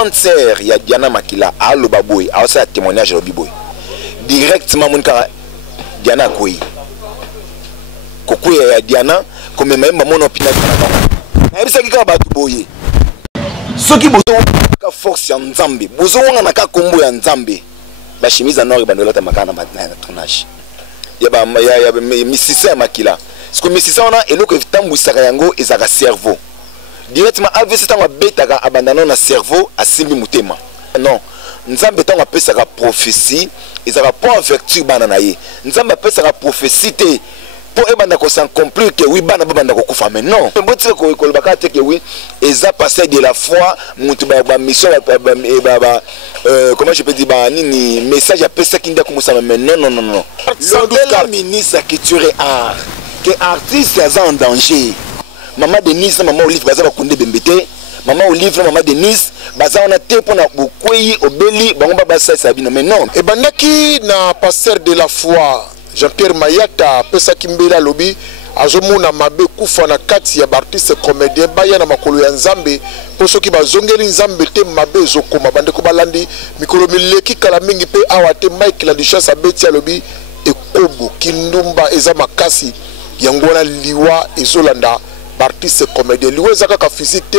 grande sœur il y a Diana Makila a le baboy a ça témoignage le biboy directement mon cara Diana koyi kokuya ya Diana comme même mon opinion na bisa kika ba tuboye soki bozo ka force ya Nzambe bozo wanga na ka kombo ya Nzambe ba chemise nord bandola ta makana na tournage ya misisa Makila ce que misisa ona eloko vitambwisaka yango ezaka cerveau directement AVC tango betaka abandonner na cerveau asimbi mutema non Nzambe tango apesaka prophétie ezaka pas en vertu bana na ye Nzambe apesaka prophétie te pour ebanda ko s'en conclure que oui bana banda ko kufa mais non mboti ko kolbaka te que oui eza passé de la foi mutu ba mission comment je peux dire ba nini message apesa kinda ko musama mais non sans doute la ministre culture art que artiste est en danger. Maman Denise, maman Olive, baza ba kunde bembete. Maman Olive, maman Denise, baza on a té pour na bokoyi obeli, bango ba sa sabino mais non. Et bandaki na pasteur de la foi Jean-Pierre Mayata pesa kimbela lobi azomona mabe kufa na kati ya artiste comédien baya na makolo ya Nzambe poso ki bazongeli Nzambe te mabe zokoma bandeko balandi mikolo mileki kala mingi pe awate Mike la duchesse abeti lobi ekobo kindumba eza makasi yangona liwa ezolanda artiste comédien liwa ezaka ka physique te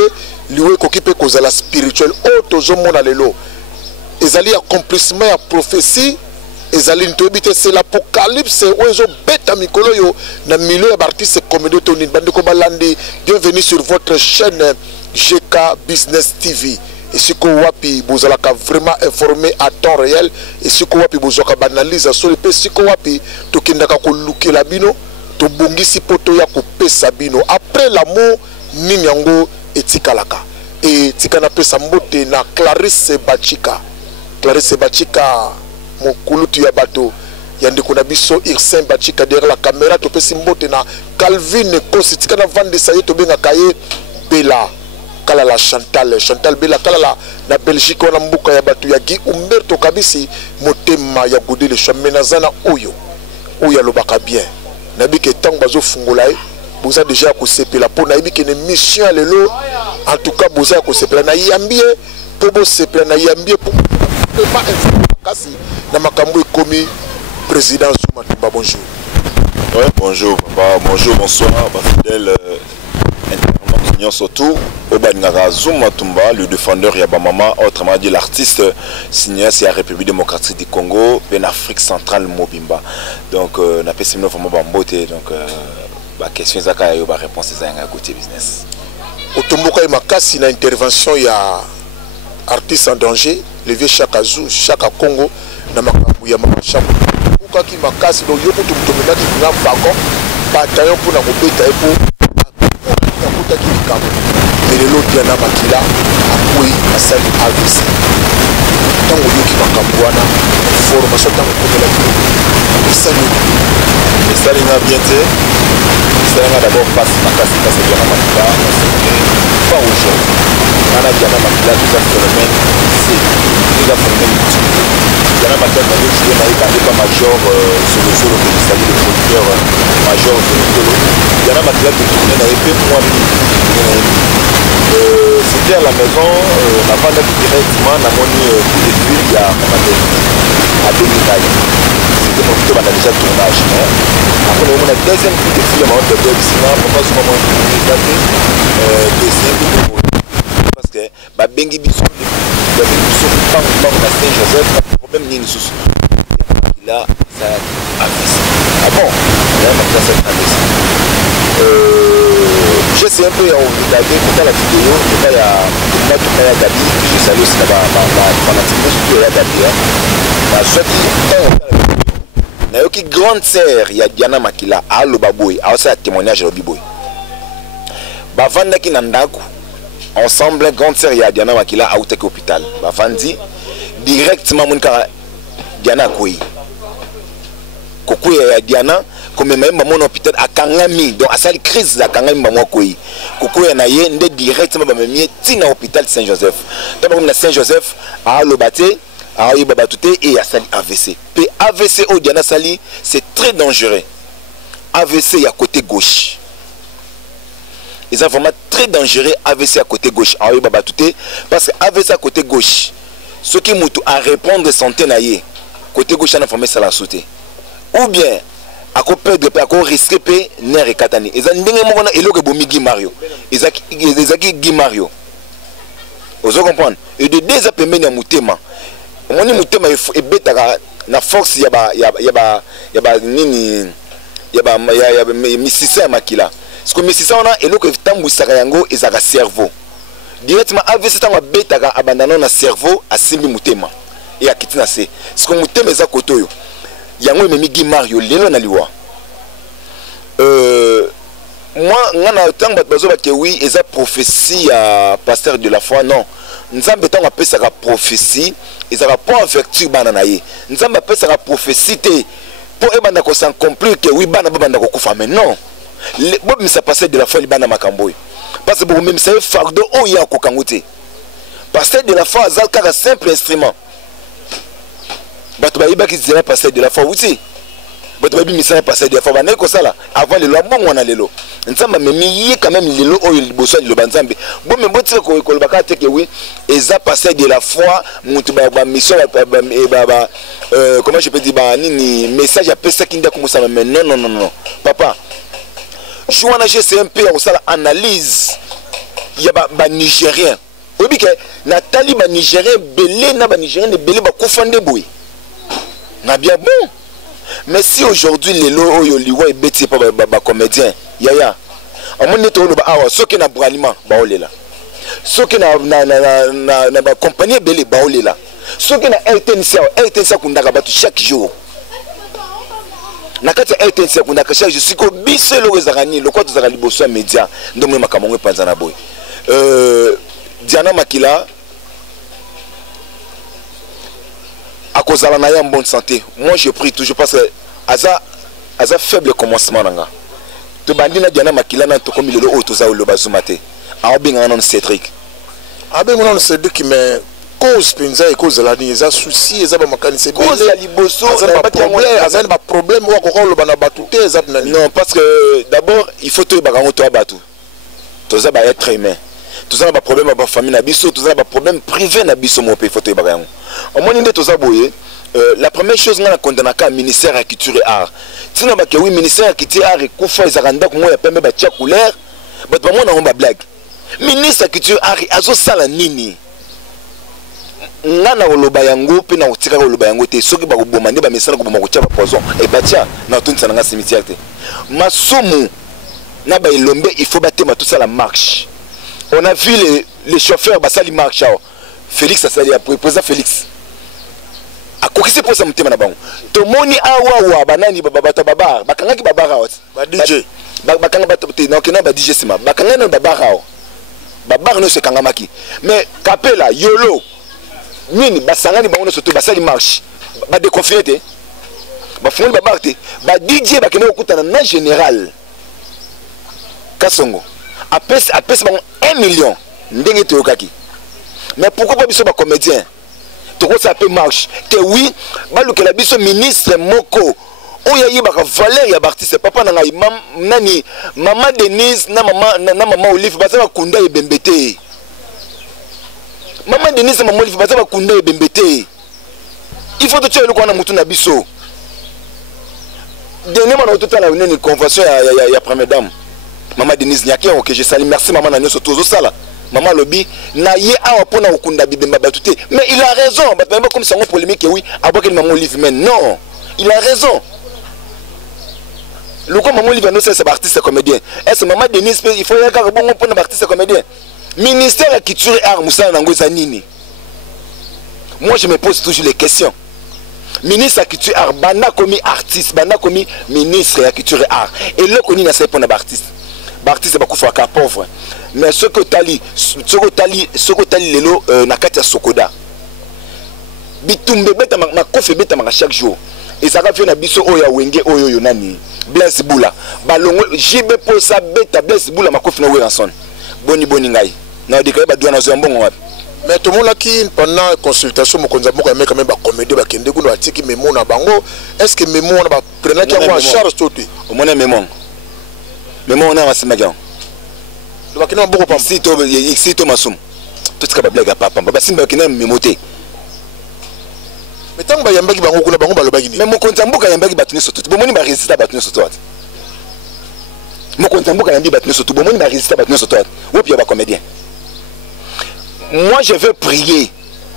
liwa kokipe kozala spirituel otozo mona lelo ezali accomplissement ya prophétie ezali ntobite c'est l'apocalypse ozo beta mikolo yo na milieu ya artiste comédien toni bandeko balandi bienvenue sur votre chaîne GK Business TV et ce que wapi bozalaka vraiment informé à temps réel et ce que wapi bozoka banaliser sur le pe ce que wapi tokendaka ko lukela bino to bongisi poto ya ko pesa bino après l'amour nini yango etikalaka et tikana pesa mbote na Clarisse Bachika mokulutu ya bato yande kuna biso Irsin Bachika derrière la caméra to pesi mbote na Calvin Kosi tikana vande saye to benga kaye Bella kalala Chantal Bella kalala na Belgique wana mbuka ya bato ya Guy Umberto Kabisi motema ya gudi le chamenazana oyo lobaka bien nabike tango bazo fungola boza déjà ko sepela po na yibike ne mission lelo en tout cas boza ko sepela na yambie po bo sepela na yambie po pas kasi na makambo ekomi président Zuma Tumba bonjour. Ouais, bonjour papa, bonjour bonsoir fidèle internaute surtout Obaningara Zuma Tumba le défendeur ya ba maman autrement dit l'artiste signé c'est la République démocratique du Congo en Afrique centrale Mobimba donc na pesi mino vraiment ba mbote donc ba question zaka yo ba réponse za nga côté business otomboka makasi na intervention ya artiste en danger le vieux Chaka Congo na makambo ya machako ukaki makasi do yoko tumtomendaki na vagon bataillon pour na kobeta epo akuta kikambo melelo Diana Makila akui asali AVC tango yoki makambo wana formation tango komela esali na bien te esali d'abord passe makasi Diana Makila pas aujourd'hui Diana Makila tout un phénomène c'est un phénomène Diana Makila dans le jeu pas major sur le solo que salue le producteur major de l'Olo Diana Makila de tourner dans les moi c'était à la maison la bande directement dans mon coup de fil il y a à 2000 c'était mon vidéo déjà tournage après on a deuxième coup de fil à mon de cinéma pourquoi ce moment deuxième parce que ba bengi biso pas na Saint-Joseph problème ni sous là ça ah bon là ma ça je sais un peu regarder pour la vidéo il y a Gabi je salue aussi là-bas fanatique de la Gabi na yoki grande sœur il y a Diana Makila a le baboy a aussi témoignage le biboy ba vandaki na ndako ensemble grande sœur ya Diana Makila a outé hôpital ba vandi directement mon cara Diana koyi kokuya ya Diana comme même mon hôpital a kangami donc à sali crise a kangami ba mo koyi kokuya na ye ndé directement ba memie tina hôpital Saint-Joseph donc na Saint-Joseph a le baté a eu baba touté et a sali AVC puis AVC au Diana sali c'est très dangereux AVC ya côté gauche ils sont vraiment très dangereux AVC à côté gauche. Ah oui, baba tout est parce que AVC à côté gauche, ce qui moutou à répondre santé naïe côté gauche on a formé ça la sauter. Ou bien à côté de à côté risqué nerf et katani. Ils ont ndenge mo na elo ke bomi Guy Mario. Ils ont Guy Mario. Vous comprenez? Et de deux appels na mutema. On ni mutema e betaka na force yaba nini yaba misisa makila. Ce que misisa on a elo ke tambusaka yango ezaka cerveau. Directement AVC tango betaka abandana na cerveau asimbi mutema. Et à kitina se. Ce que mutema eza kotoyo. Yango memi Guy Mario lelo na liwa. Moi ngana tango bazo ba ke oui eza prophétie à pasteur de la foi non. Nzambe tango apesaka prophétie ezaka pas vertu bana na ye. Nzambe apesaka prophétie te pour ebanda ko s'accomplir que oui bana banda ko kufa mais non. Bo misa pasteur de la foi bana makamboy. Parce que bon même c'est fardeau o ya ko kangote. Pasteur de la foi azalka ka simple instrument. Bato ba ki zela passer de la foi aussi. Bato ba bi misa passer de la foi ba ko sala avant le loi bon wana lelo. Nzamba memi yi quand même lelo o liboso de banzambe. Bon me boti ko ba ka te ke oui eza passer de la foi mutu ba mission comment je peux dire ba nini message a pesa kinda ko musala mais non papa. Je wana je c'est un peu au sala analyse ya ba nigérien. Obi ke na taliba nigérien belé na ba nigérien belé ba kufande boy. Na bien bon. Mais si aujourd'hui les lots liwa et bêtis pas ba comédien, yaya. On monte to lo ba awa soki na bralima ba olela. Soki na ba compagnie belé ba olela. Soki na RTNC kundaka batu chaque jour. Na kati RTNC kundaka chaque jour siko biso lo ezarani lo kwa tozaka liboso ya média ndomwe makamongwe panza na boy. Diana Makila à cause de la bonne santé. Moi je prie toujours parce que Aza faible commencement nanga. To bandina Diana Makila na to comme le auto za lo bazumate. A obinga non Cédric. A benga non Cédric mais cause pinza et cause la ni za souci eza ba makanise cause ya liboso aza ba problème wa ko lo bana batute eza na non parce que d'abord il faut to bakango to abatu. To za ba être humain. Tous a des problèmes avec la famille, tous a des problèmes privés na biso mo pe photo bagango. Au moins ndé tous a boyé la première chose nga condamna ka ministère à culture et art. Tina ba ke oui ministère à culture et art ko fa ezaranda ko mo ya pembe ba tia couleur, ba ba mo na ngomba blague. Ministre à culture et art azo sala nini? Nga na oloba yango pe na otika oloba yango te soki ba ko bomande ba message ko boma ko tia ba poison et ba tia na tunta nga cimetière te. Masumu na ba ilombe il faut battre tout ça la marche. On a vu les chauffeurs basali marche Félix asali après président Félix a kokisi pour ça mutema na bango to moni awa banani babata babar bakangaki babara wat ba DJ bakanga batete na okena ba DJ sima bakanga na babara babar no se kangamaki mais kapela yolo nini basangani bango no soto basali marche ba déconfiné te ba fongoli babar te ba DJ bakena okutana na général Kasongo apes 1 million ndenge tokaki mais pourquoi pas biso ba comédien to ko ça peut marche que oui baluke la biso ministre moko oya yibaka valeur ya artiste papa na ngai nani maman Denise na maman Olive bazaba kunda ebembete maman Denise na maman Olive bazaba kunda ebembete il faut que tu aies le kona mutu na biso dernièrement on tout à la une convention ya première dame maman Denise Nyake ok je salue merci maman Nanyo Sotozo sala maman Lobi na ye awa pona okunda bibemba batute mais il a raison batamba comme ça on polémique oui aboke maman Olive mais non il a raison le comme maman Olive non c'est artiste comédien est-ce maman Denise il faut y avoir bon pona artiste comédien ministère de culture et art musala nango za nini moi je me pose toujours les questions ministre de culture et art bana komi artiste bana komi ministre de culture et art et le koni na c'est pona artiste Bartiste ba kufa ka pauvre mais ce que tali lelo na kati ya Sokoda bitumbe beta makofe beta maka chaque jour et ça va faire na biso oya wenge oyo nani Blaise Boula balongo jibe posa beta Blaise Boula makofe na Weranson boni ngai na dikaye ba douana zo mbongo wapi mais tout le monde qui pendant consultation mo konza moko mais quand même ba comédie ba kende kuno atiki memo na bango est-ce que memo na ba prenant qui en charge tout au moins memo on a un bakina mboko pamba ici to masum to tika ba blague papa ba simba kina memote mais tant bayambaki bango kula bango balobaki ni mais mokonzi mbuka yambaki batuni soto bomoni ba résister batuni soto ati mokonzi mbuka yambi batuni soto bomoni ba résister batuni soto ati opi ba comédien. Moi je veux prier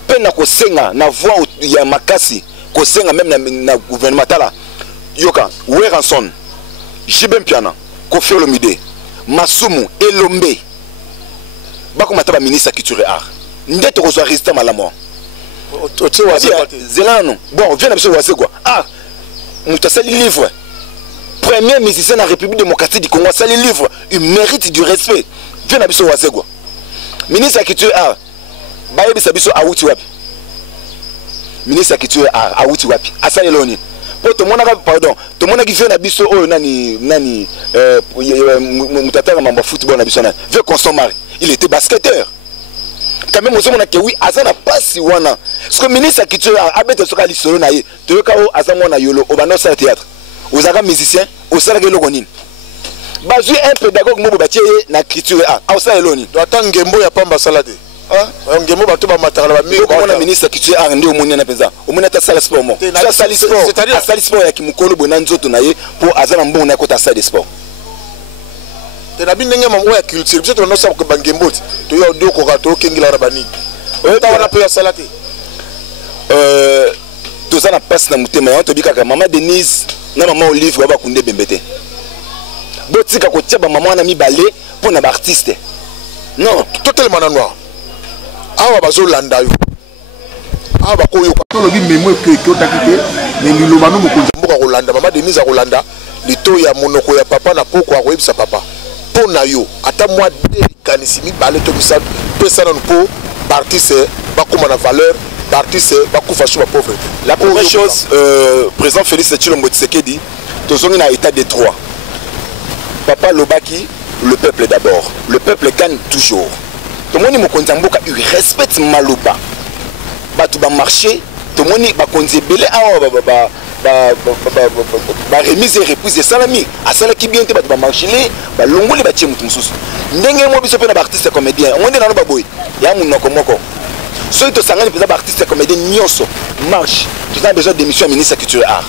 pena ko senga na voix ya makasi ko senga même na gouvernement tala yoka Weranson Jibem Piana Kofi Olomide Masumu Elombe bako mataba ministre culture et art ndete ko zo résister malamo Zelano bon vient de se quoi ah mutasali livre premier musicien de la République démocratique du Congo sali livre il mérite du respect vient de se quoi ministre culture et art bayebi sabiso awuti wapi ministre culture et art awuti wapi asali loni to mona pardon to mona ki vient na biso oyo nani mutatanga mambo football na biso na veut consommer il était basketteur quand même on a que oui azana passe wana parce que ministre culture abete soka lisolo na ye to yoka o azamo na yolo obano sa théâtre ozaka musicien osala ke loko nini bazui un pédagogue mo batie na culture a osala loni to atangembo ya pamba salade ngemo bato ba matala ba mi ko na ministre culture a ndi omoni na penza omoni ta sala sport mo ça sala sport c'est-à-dire sala sport ya kimukolo bona nzoto na ye pour azana mbona na kota sala sport te na binenge mambo ya culture biso to no sa ko bangembo to yo do ko ka to kengila na bani ta wana pe ya salate to za na passe na mutema ya to bikaka mama Denise na mama Olive ba kunde bembete botika ko tia ba mama na mibale pour na ba artiste non totalement na noir awa bazolanda yo awa bakoyoka tolobi memo ekeke otakite me liloba no mokonzi mboka kolanda mama Denise akolanda lito ya monoko ya papa na poko akoyebisa papa mpo na yo ata mwa delikanisi mibale to misatu pesa nanu mpo baartiste bakoma na valeur baartiste bakufa so bapauvreté. La première chose président Félix Tshilombo Tshisekedi tozongi na état de droit papa lobaki le peuple d'abord le peuple gagne toujours. Tomoni mokonzi mboka il respecte maloba batu ba marché tomoni ba konzi belé awa ba remise et reprise de salami asala ki bien te batu ba marché le ba longoli ba tie mutu mususu ndenge mo biso pe na ba artiste comédien onde na no ba boy ya munoko moko so to sangani pe ba artiste comédien nyonso marche tu as besoin d'émission ministre culture et art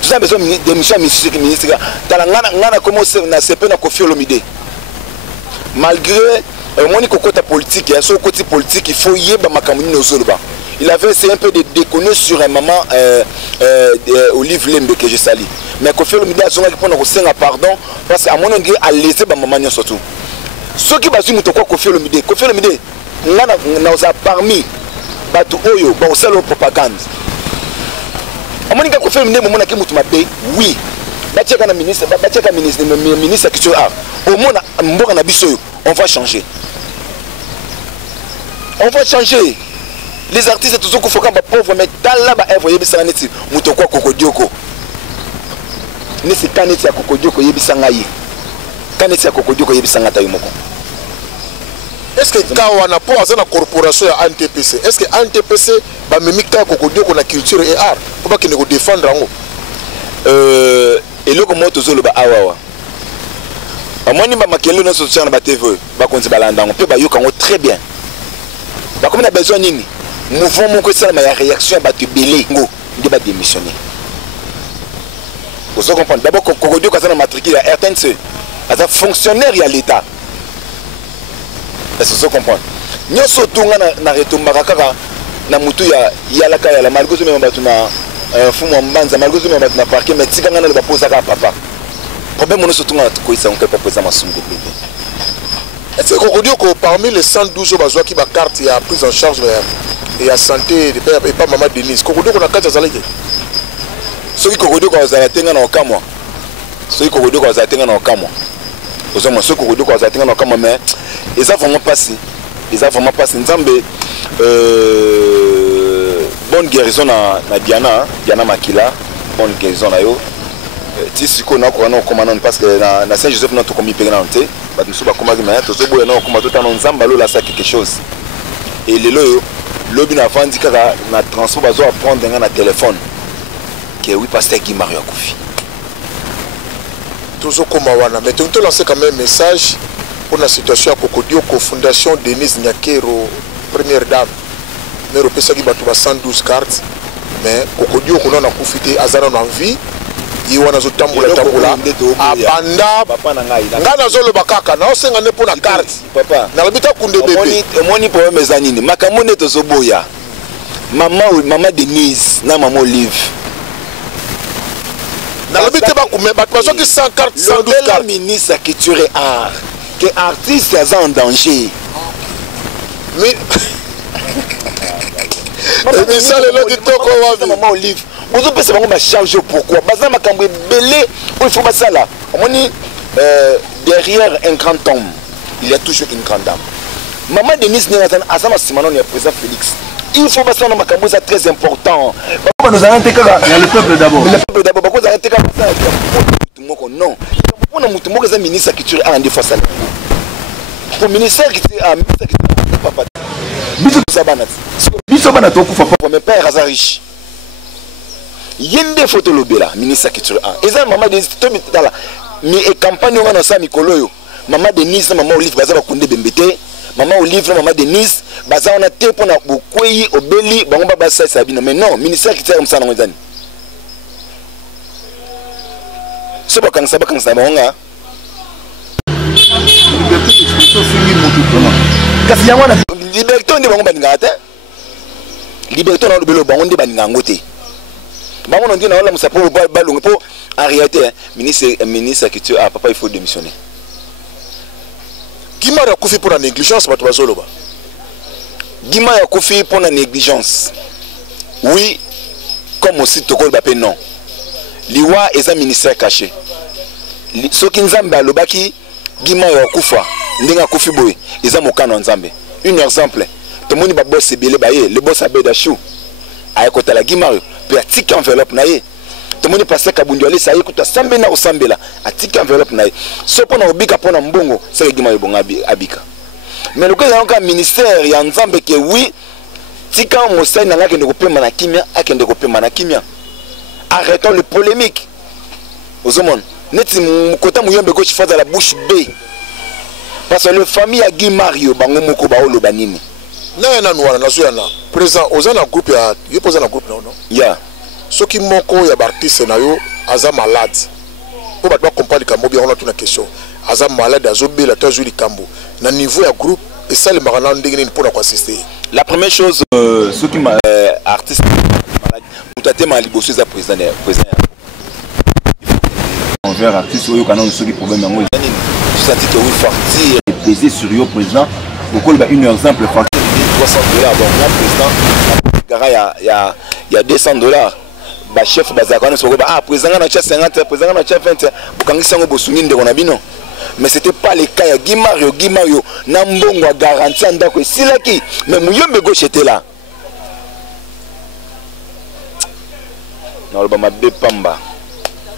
tu as besoin d'émission ministre dans ngana comment na CP na Kofi Olomide malgré mon côté politique, il y côté politique, il faut y aller il avait essayé un peu de déconner sur un maman Olive Lembe que j'ai sali. Mais Kofi Olomide a zonga pour nous pardon parce qu'à mon avis à laisser ma maman surtout. Ceux qui basent sur Kofi Olomide, nous a parmi batu oyo ba osalo propagande. Amonika Kofi Olomide moment na ki mutu mabe oui. Batiaka na ministre, batiaka ministre culture art. Au monde mboka na biso on va changer. On va changer. Les artistes toujours qu'on faut quand pauvre mais dans là ba œuvre yebisa neti mutoko kokodioko. Nesi kaneti ya kokodioko yebisa ngai. Kaneti ya kokodioko yebisa ngata yomoko. Est-ce que kawana po azana corporation ya ANTPC est-ce que ANTPC ba memika kokodioko na culture et art pour pas qu'il ne défendre ngo et le comment tozolo ba awawa amoni ba makelo na social na ba TV ba konzi balanda on peut ba yoka très bien ba comme on a besoin nini mouvement moko ça ma réaction ba te belé ngo ndi ba démissionner vous comprenez d'abord kokodio ka ça na matricule ya RTNC as fonctionnaire ya l'état est-ce que vous comprenez nyoso tunga na retomba kaka na mutu ya la kaya la malgozo même ba tuna fumo mbanza malgozo me batna parquet mais tika ngana le bapoza ka papa problème on se tunga ko isa on peut pas poser masum de bébé est-ce que kokodio ko parmi les 112 bazwa ki ba carte ya prise en charge et ya santé de père et pas maman Denise kokodio ko na carte azalaki soki kokodio ko azalatenga na okamwa soki kokodio ko azalatenga na okamwa ozomo soki kokodio ko azalatenga na okamwa mais ils avons passé nzambe bonne guérison na Diana Makila bonne guérison na yo tisiko na ko na commandant parce que na Saint-Joseph na to komi pénalité ba nous ba komaki mais to zoboya na ko mato tano nzamba lo la ça quelque chose et lelo lobi na vandi kaka na transport bazo prendre na téléphone que oui pasteur Guy Mario Kofi Toujours comme Awana. Mais tu as lancé quand même un message pour la situation à Cocodioko, Fondation Denise Nyakero, première dame. Mais au PSA qui a 112 cartes. Mais Cocodioko, on a profité, Azara en vie. Il y a un tamboula tamboula. Abanda, Ngana Zolo Bakaka, na osenga ne pour la carte. Papa, na l'habita kunde bébé. Moni pour mes anines. Makamone to Zoboya. Maman Denise, na maman Olive. Na l'habita bakume, batmaso qui 100 cartes, 112 cartes. La ministre qui tuerait art. Que artiste est en danger. Mais. Mais ça, le nom du toko wabi. Maman Olive. Vous avez pensé que charge pourquoi? Bazan m'a cambré belé. Il faut pas ça là. Derrière un grand homme, il y a toujours une grande dame. Maman Denise Néazan, Azama Simonon, il y a président Félix. Il faut pas ça dans ma cambré, c'est très important. Nous allons il y a le peuple d'abord. Le peuple d'abord. Pourquoi vous arrêtez comme ça? Non. Pour nous, nous sommes ministre qui tue un des fois ça. Pour ministère qui tue un ministre qui tue papa. Bisous Sabanat. Bisous Sabanat, on coupe pas. Mes pères Azarish. Yende photo lobela ministre qui tue un. Et ça maman Denise tout dans la mi campagne on a ça mikolo. Maman Denise, maman Olive baza ba kunde bembete. Maman Olive, maman Denise baza on a té pour na bokoyi obeli bango ba basa sabino. Mais non, ministère qui tue comme ça non ezani. C'est pas quand ça monga. Liberté on dit bango baningata. Liberté on lobelo bango ndi baningangote. Bango on dit na wala musapo balongo po en réalité ministre qui tue papa il faut démissionner. Gima ya kufi pour la négligence bato bazoloba. Gima ya kufi pour la négligence. Oui, comme aussi Tokol Bapé non. Liwa est un ministère caché. Ce qui nous a lobaki Gima ya kufa ndenga kufi boy eza mokano nzambe. Un exemple, tout le monde va bosser le boss a bedachou. A côté la Gima peut attiquer enveloppe naie. Tout le monde passe kabundiole ça écoute sambe na osambela attiquer enveloppe naie. Ce qu'on a obika pour mbongo c'est Gima yobonga abika. Mais le cas il y a un ministère ya nzambe que oui tika mosai na ngaki ndeko na kimia akende ko pema na kimia. Arrêtons les polémiques. Aux hommes, neti mukota muyombe ko chifa la bouche B. Parce que la famille a Guy Mario bango moko ba olo banini. Na na noana na zoyana. Présent ozana groupe ya yo posa na groupe non. Ya. Soki moko ya artiste na yo aza malade. Pour ba comprendre ka mobi on a une question. Aza malade azobela tazu likambo. Na niveau ya groupe et ça le marana ndengene pour na assister. La première chose ceux qui artiste malade mutate mali bosso za président envers artiste oyo kana ceux qui problème yango tu senti que oui partir peser sur yo président beaucoup ba une exemple facture $300 donc là président il y a $200 ba chef bazakana soko ba président na cha 50 président na cha 20 bukangisa ngo bosungi ndeko na bino. Mais c'était pas le cas. Guy Mario, Nambongo a garanti en d'accord. C'est là qui, mais Mouyombe gauche était là. Non, le bama bepamba.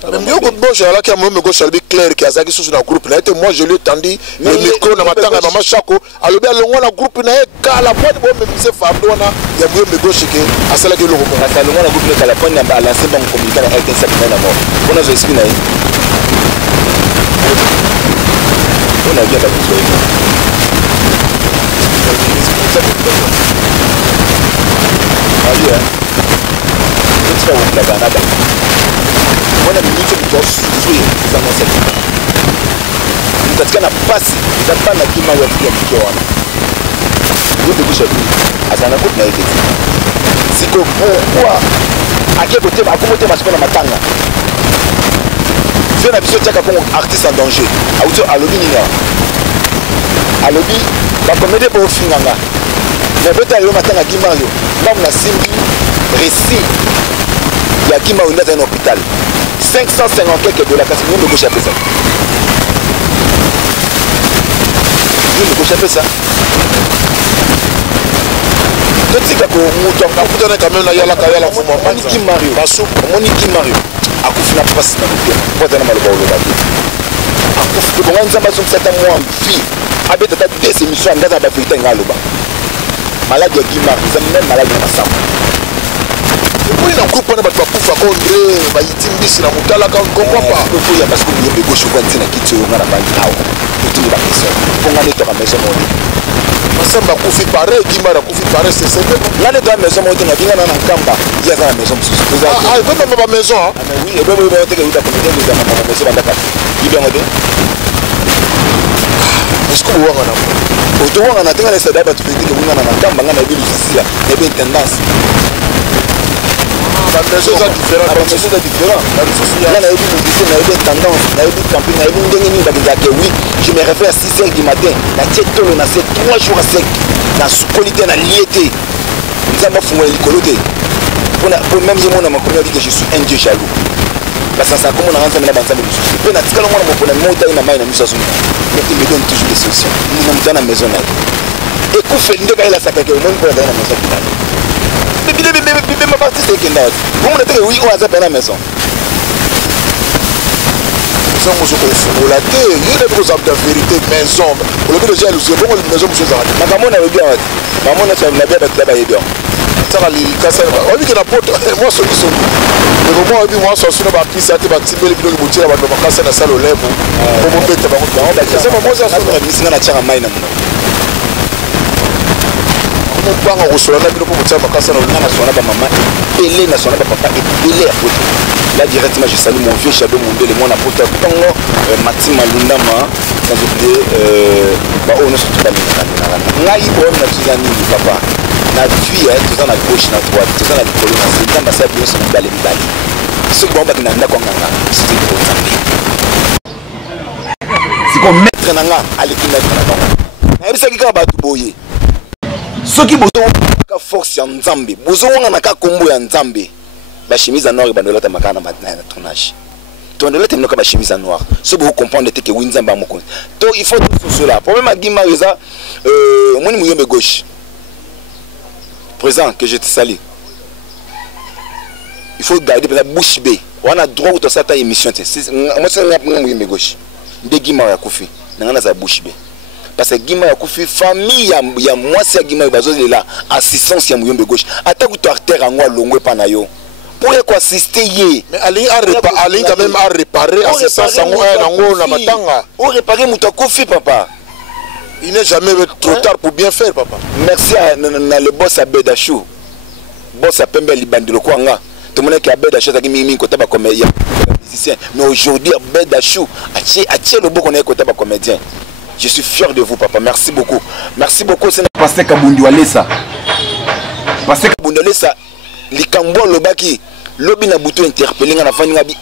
Mieux que gauche, là qui a Mouyombe gauche, c'est clair qui a zaki sous un groupe. Moi, je lui ai tendu le micro na matanga maman Chako. Alors bien, le one groupe na kala point de bombe c'est Fabdona. Il y a Mouyombe gauche qui a cela qui le reprend. Ça le one groupe na kala point na lancer bon communiquer na RTC na mort. On a expliqué na. On a bien la besoin. Allez, hein. C'est ça où la Canada. On a mis une chose jouer dans mon secteur. Nous avons un passe, nous avons pas la qui m'a eu à vous de bouche à vous. À ça n'a pas de été. C'est que pourquoi à quel côté ma communauté m'a fait la matanga. Je n'ai pas comme artiste en danger. À l'obi nina. À l'obi, la comédie pour finanga. Mais peut-être le matin à Guy Mario, là on a simbi récit. Il y a Guy Mario dans un hôpital. 550 quelques $, parce que nous ne gauche à ça. Nous ne gauche à ça. Donc c'est que nous quand même la Guy Mario. Guy Mario. Akufina passe na boke pota na maloba oloba te akufu ko nzamba so msata mo amfi abeta ta des émissions ngaza ba vérité ngaloba malade ya Guy Mario ça même malade na masamba oui na groupe wana bato bakufa kondre bayiti mbisi na motalaka comprend pas okoya parce que muyembe gauche okwa ntina kiti oyo nga na bandi awa otindi baquestion mponga netoka maison moni masamba akufi pare gimba nakufi pare sesebe nga netoka maison moni te nabinga na nkamba ye aza na maison mosusu ebemama bamaison oui ebebebeo teke euta komite ezama na maison bandaka yibengo te eske bowanga na otowanga na te nga nesada bato petike bongana na nkamba nga na yebi lusisila na yebi intendance bamaison eza différent nga nayebi musicien nayebi tendance nayebi camping nayebi ndenge nini bakenzaka oui je me réveille à 6 heures du matin natie tolo na se 3 jours à sec nasukoli te nalie te nzambe afungola likolo te po même ye mona makomi adi que je suis un dieu jaloux basasa komona nga nzambe na banzambe mosusu mpe natikala mwana mopona motai na mai na miso azomina mais il me donne toujours des solutions na moto na maison na ye ekufeli nde kayelasakake omoni mpo nazali na maison binani bibema baartiste ekenda wati omona teke wi oyo aza pe na maison maison mosuku efungola te ye nabi kozala da vérité maison olobi deja elusie bongo maison mosuku ezala te makambo na yebi awati bamona nabia bato da bayebi yango ataka likasa oyebike na poto mwa soki ekoma oyebi mwa sosi na bapisa te batimbeli binoki botiela bato bakasa na sala olemo po bobeta bangobisinga na tiaka mai na monoko mobanga kosola na bino po botiela makasa na olema nasona bamama ebele nasona bapapa ebele ya poto là directement je salue mon vieux Shadow Mondele mwana poto ntongo Matima Lundama sans oublier baoyo nyonso tobalingananga ngai oyo na toza nini papa na vie toza na gauche na droite toza na likolo na se nzambe asala biso mibale soki bango bakenda ndako anganga soki nzambe siko maître na nga aleki maître na bango nayebisaki kaka bato boye soki bozowaka force ya nzambe bozowanga na ka kombo ya nzambe bachemise ya noir ebandolata makaka na tournage tondolata minoka bachemise ya noir so bokocomprendre te ke wi nzambe ya mokonzi to il faut tout cela problème agima oyo eza omoni muyombe gauche présent que je te salue il faut garder peut-être bouche B on a droit de ça ta émission moi c'est nga muyombe gauche nde gima ya kufi nanga na za bouche B parce que gima ya kufi famille ya mwasi ya gima bazolela assistance ya muyombe gauche ata kuto artère angwa longwe pa na yo pour y assister ye mais alingi quand même à réparer assistance yango nango na matanga o réparer muto akufi papa il n'est jamais trop tard pour bien faire papa merci à le boss à Bedachou boss à Pembe libandilo kwanga tout le monde qui a Bedachou ça qui mimi kota ba comédien musicien mais aujourd'hui Bedachou a le beau qu'on est kota ba comédien je suis fier de vous papa merci beaucoup c'est Pasteur Kabundi Walesa Pasteur Kabundi Walesa likambo lobaki lobi na buto interpeller nga na fani ngabi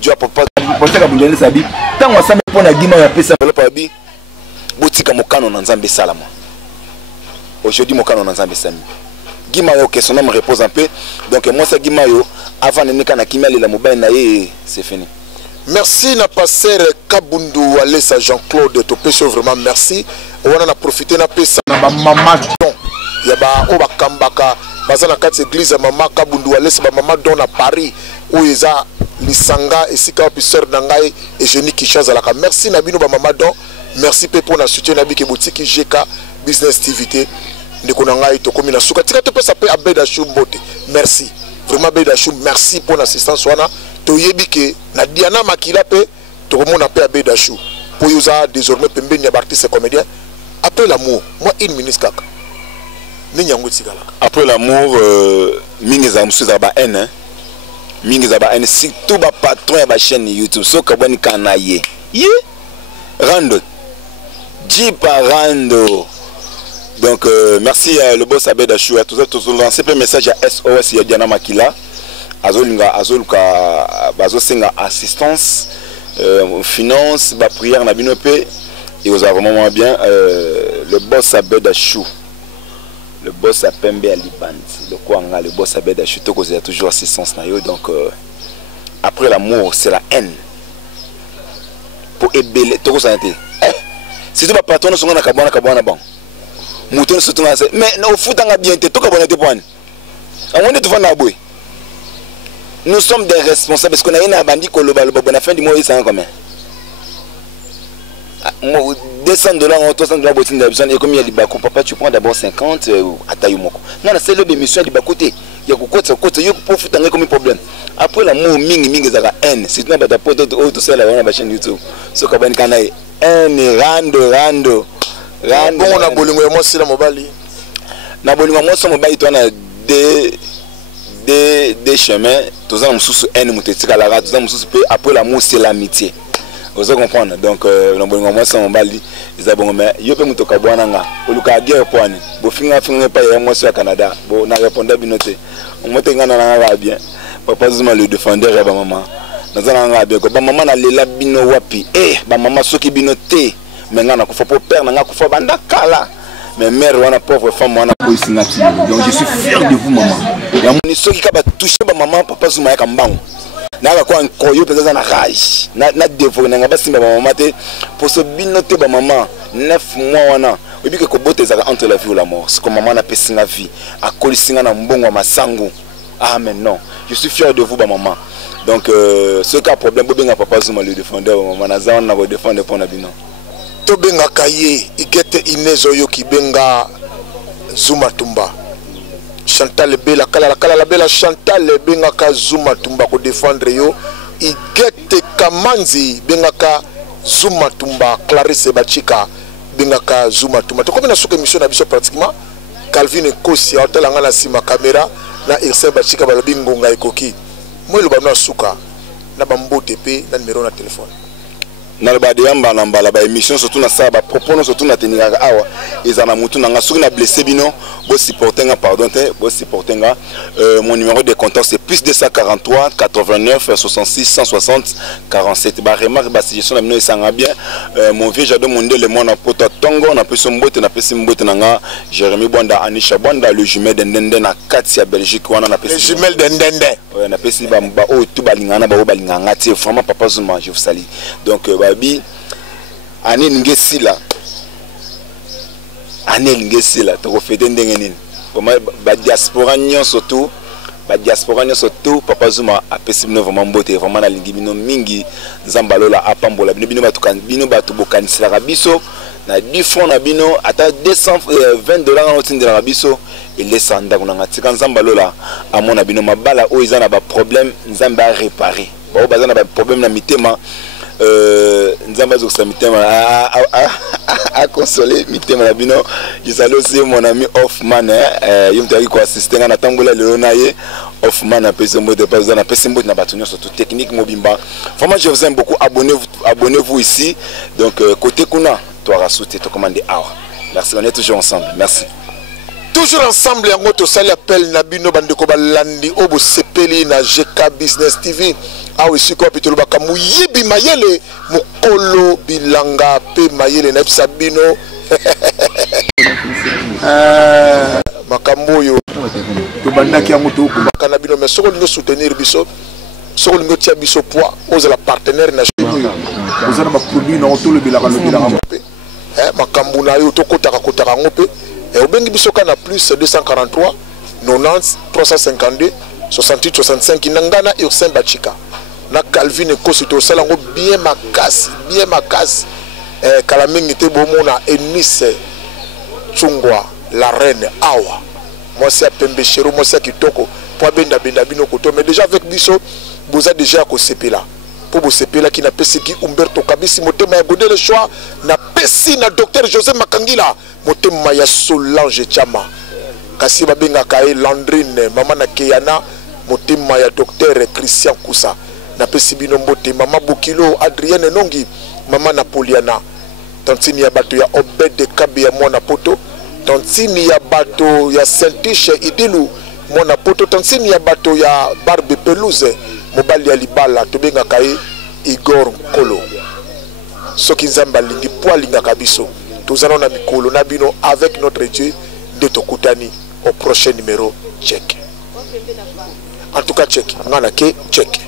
Dieu papa Pasteur Kabundi Walesa bi tango asame pona gima ya pesa papa bi botika mokano na nzambe salama aujourd'hui mokano na nzambe sami gima yo que son âme repose un peu donc moi ça gima yo avant de nika na kimia la mobile na ye c'est fini merci na pasteur Kabundu Walesa Jean-Claude Topesho vraiment merci on a profité na pesa na ba maman ya ba o ba kambaka baza na kati église ya mama Kabundu Walesa ba maman don à Paris où eza lisanga esika officier nangai et Jeuni Kishaza la merci na bino ba maman don merci pe pour na soutien na biki boutique GK business activité ndeko na ngai to komi na suka tika to pesa pe Abedachou Mbote merci vraiment Abedachou merci pour l'assistance wana to yebike na Diana Makila pe to komona pe Abedachou pour yoza désormais pembeni ya artiste comédien après l'amour moi une minute kaka ni nyango tikala après l'amour mingi za msuza ba haine mingi za ba haine surtout ba patron ya ba chaîne YouTube so kabani kana ye rando Rando. Donc merci le boss Abedachou à tous lancer un message à SOS ya Diana Makila azoluka bazosenga assistance finance ba prière na binope et vous avez vraiment bien le boss Abedachou le boss à Pembe à Libandi le Kwanga le boss Abedachou to cause toujours assistance na yo donc après l'amour c'est la haine pour ébélé to cause si tu vas pas ton son na kabana bon mouton surtout mais au foot en bien to kabana te point on est devant na boy nous sommes des responsables parce qu'on a une bandi koloba le bon à fin du mois c'est combien $200 $300 botin d'habitude et combien il y a papa tu prends d'abord 50 à taille moko non c'est le émission du bas côté ya kokota kota yo profita ngai comme problème après l'amour mingi zaka haine c'est na bata poto auto sala wana ba chaîne YouTube so ka bani kana haine rando bon na bolingo ya mwasi na mobali na bolingo mwasi mobali to na des chemins tous en mususu haine mutetika la ra tous en mususu pe après l'amour c'est l'amitié vous comprendre donc na bolingo mwasi mobali ils abongo mais yo pe mutoka bwana nga oluka guerre poani bo finga pa ya mwasi ya Canada bo na répondre binote on mote ngana na bien papa Zuma le défendeur ya ba maman nazana nga bien ko ba maman na lela bino wapi ba maman soki bino te mais ngana ko fa po père nga ko fa banda kala mais mère wana pauvre femme wana ko isingati donc je suis fier de vous maman ya moni soki ka ba toucher ba maman papa Zuma ya kambango na ba ko enkoyo pesa na rage na dévorer nga ba simba ba maman te pour ce bino te ba maman 9 mois wana obi ke ko bote zaka entre la vie ou la mort c'est comme maman na pesinga vie a kolisinga na mbongo masango. Ah mais non, je suis fier de vous ba maman. Donc ce cas problème bobenga papa Zuma le défendeur maman nazana na bo défendre pour na bino. To benga kaye igete inezo yo ki benga Zuma Tumba. Chantal Bella kala la bella Chantal benga ka Zuma Tumba ko défendre yo igete Kamanzi benga ka Zuma Tumba Clarisse Bachika benga ka Zuma Tumba. To comme na soka émission na biso pratiquement Calvin Kosi hotelanga na sima caméra na Irse Bachika balobi ngonga ekoki moi lo bana suka na bambote pe na numéro na téléphone na le badi yamba na mbala ba émission surtout na ça ba proposer surtout na tenir awa ezana mutu na nga soki na blessé bino bo supporter nga pardon te bo supporter nga mon numéro de contact c'est plus 243 89 66 160 47 ba remarque ba suggestion na bino esanga bien mon vieux Jado Mondele mon poto tongo na peso mbote na pesi mbote na nga Jérémy Bonda Anisha Bonda le jumelle de Ndende na Katia Belgique wana na pesi le jumelle de Ndende na pesi ba o tu balingana ba o balinganga ti vraiment papa Zuma je vous salue donc babi ane ningesila to ko fete ndenge nini ba diaspora nyonso tout papa Zuma a pesi bino vraiment mbote vraiment na lingi bino mingi nzambalola apambola bino batu bokanisela biso na 10 francs na bino ata $220 na otindela biso elesa ndako na ngatika nzambalola amona bino mabala o izana ba problème nzamba a réparer ba bazana ba problème na mitema nzamba zo sa mitema a consoler mitema na bino je aussi mon ami Hoffman yimtaki ko assister na tambola leonaye Hoffman a pesi mot de pas na pesi mot na batunyo surtout technique mobimba vraiment je vous aime beaucoup abonnez-vous ici donc côté kuna toi rasouté to commander merci on est toujours ensemble merci toujours ensemble yango to sali appel na bino bandeko balandi obo sepeli na GK Business TV awe siko pitolo bakamu yibi mayele mukolo bilanga pe mayele na bisabino makambo yo to bandaki yango to ko makana bino mais soko lingo soutenir biso soko lingo tia biso poids aux la partenaire na vous avez ma produit na otolo bilanga pe makambo na yo to kotaka ngope et au bengi biso kana plus 243 90 352 68 65 inangana Ursin Bachika na Calvin Kosito salango bien makasi kala mingi te bomona Eunice Chungwa la reine awa moi c'est pembe chéro moi c'est kitoko pour benda bino koto mais déjà avec biso vous a déjà ko sepela pour vous sepela qui na pesi ki Umberto Kabisi motema ya godé le choix na pesi na docteur José Makangila motema ya Solange Chama kasi babenga kae Landrine mama na Keyana motema ya docteur Christian Kousa na pesi bino mbote mama Bokilo Adrienne Nongi mama Napoliana tantini ya bato ya Obed Kabi ya mwana poto tantini ya bato ya Saint-Tiche Idilu mwana poto tantini ya bato ya Barbe Pelouse mobali ya libala tobenga kae Igor Kolo soki nzamba lingi po alingaka biso tozana na mikolo na bino avec notre Dieu de tokutani au prochain numéro check en tout cas check ngana ke check